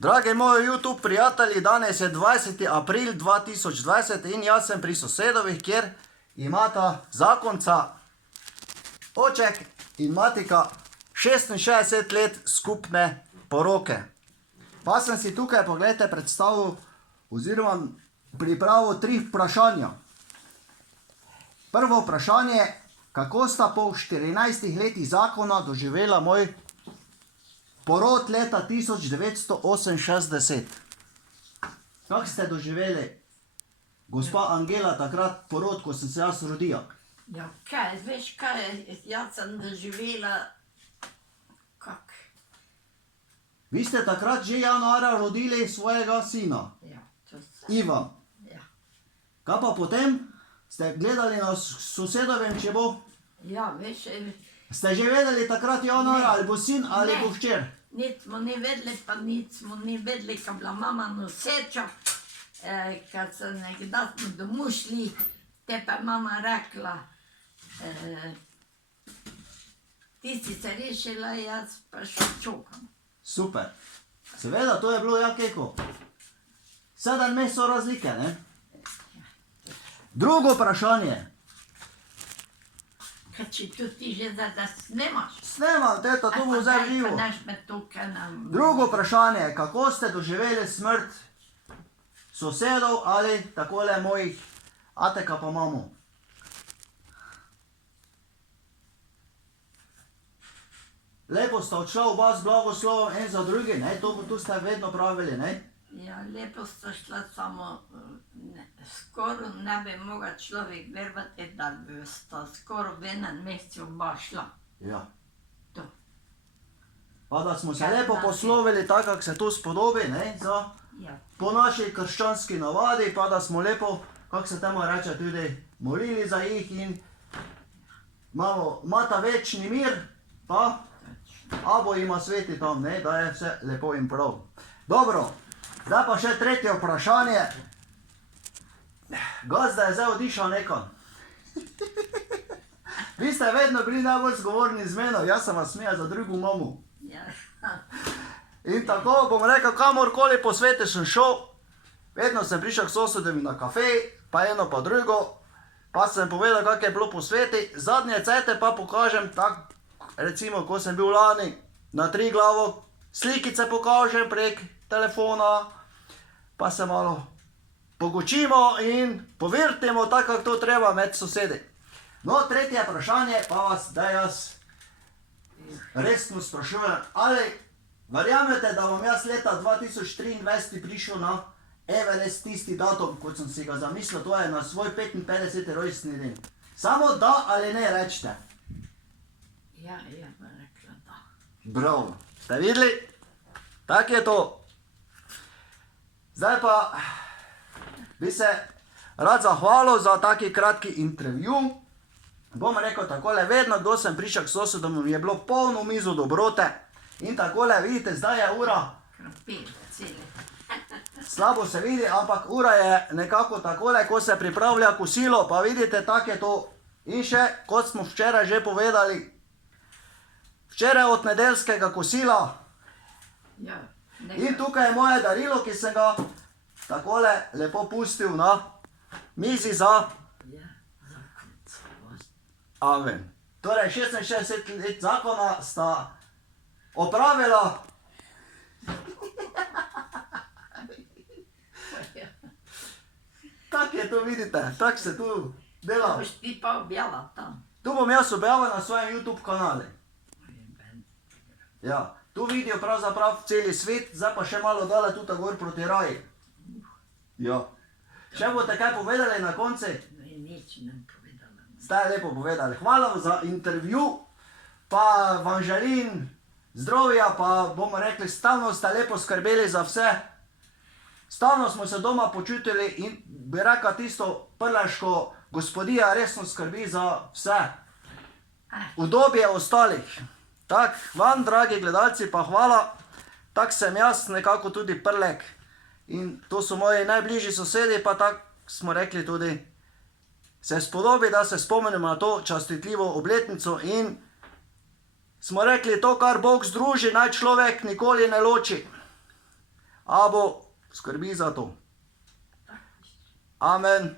Dragi moji YouTube prijatelji, danes je 20. april 2020 in jaz sem pri sosedovih, kjer imata zakonca oček in matika 66 let skupne poroke. Pa sem si tukaj, pogledajte, predstavil oziroma pripravil 3 vprašanja. Prvo vprašanje, kako sta po 14 letih zakona doživela moj porod leta 1968. Kako ste doživeli, gospa Angela, takrat porod, ko sem se jaz rodila? Ja, kaj, veš kaj, jaz sem doživela, kak? Vi ste takrat že januarja rodili svojega sina, Ja, to sem. Iva. Ja, Kaj pa potem? Ste gledali na sosedovem, če bo? ja, veš, Ste že vedeli takrat januarja, Ne. ali bo sin ali Ne. bo hčer? nic smo ni vedeli, pa nic smo ni vedeli, kad bila mama noseča, kad so nekdaj smo domov šli, te pa je mama rekla, ti si se rešila, jaz pa še čukam. Super. Seveda, to je bilo jakeko 7 mesecev razlike, ne? Drugo vprašanje. Kaj če tudi ti že da snemaš? Snemam, teta, to bo zdaj živo. Pa daš me tukaj nam... Drugo vprašanje, kako ste doživeli smrt sosedov ali takole mojih ateka pa mamo? Lepo sta odšla oba z blagoslovom en za drugi, ne? Tu ste vedno pravili, ne? Ja, lepo sta šla, samo skoro ne bi mogel človek verovati, da bi sta skoro v enem mesecu oba šla. Ja. To. Pa da smo se Kaj lepo nas je? poslovili, tako kako se to spodobi, ne? Ja, Po naši krščanski navadi, pa da smo lepo, kako se temu reče, tudi molili za jih in imata večni mir, pa abo ima sveti tam, ne, da je vse lepo in prav. Dobro, zdaj pa še tretje vprašanje. Gazda je zdaj odišel nekam. Vi ste vedno bili najbolj zgovorni z menoj, jaz sem vas smejal za drugo mamo. ja. In tako bom rekel, kamorkoli po svetu sem šel, vedno sem prišel k sosedom na kafej, pa eno pa drugo, pa sem povedal, kak je bilo po sveti. Zadnje cajte pa pokažem, tako, recimo, ko sem bil lani na Triglavu, slikice pokažem prek telefona, pa se malo pogočimo in povirtimo, tako kako to treba med sosedi. No, tretje vprašanje pa vas, da jaz resno sprašujem, ali verjamete, da bom jaz leta 2023 prišel na Everest tisti datum, kot sem si ga zamislil, to je na svoj 55. rojstni dan. Samo da ali ne rečete. Ja, ja, bi rekla da. Bravo. Ste videli? Tako je to. Zdaj pa bi se rad zahvalil za taki kratki intervju. Bom rekel takole, vedno, kdo sem prišel k sosedom, je bilo polno mizo dobrote. In takole, vidite, zdaj je ura, Krompir, cele. slabo se vidi, ampak ura je nekako takole, ko se pripravlja kosilo, pa vidite, tako je to. In še, kot smo včeraj že povedali, včeraj od nedeljskega kosila. Ja, In tukaj je moje darilo, ki sem ga takole lepo pustil na mizi za Ja, zakonca. Amen. Torej, 66 let zakona sta opravila. Tako je to, vidite, tako se tu dela. Boš ti pa objavila tam. Tu bom jaz objavil na svojem YouTube kanalu. Ja, tu vidijo pravzaprav celi svet, zdaj pa še malo dale tuta gor proti raji. Ja. Še boste kaj povedali na konci? No in nič nam povedala. Ste lepo povedali. Hvala vam za intervju, pa vam želim zdravja, pa bomo rekli, stalno ste lepo skrbeli za vse. Stalno smo se doma počutili in bi rekel tisto prleško gospodija resno skrbi za vse. Udobje ostalih. Tak, vam, dragi gledalci, pa hvala. Tak sem jaz nekako tudi prlek. In to so moji najbližji sosedi, pa tak smo rekli tudi, se spodobi, da se spomnimo na to častitljivo obletnico in smo rekli, to, kar Bog združi, naj človek nikoli ne loči. Abo skrbi za to. Amen.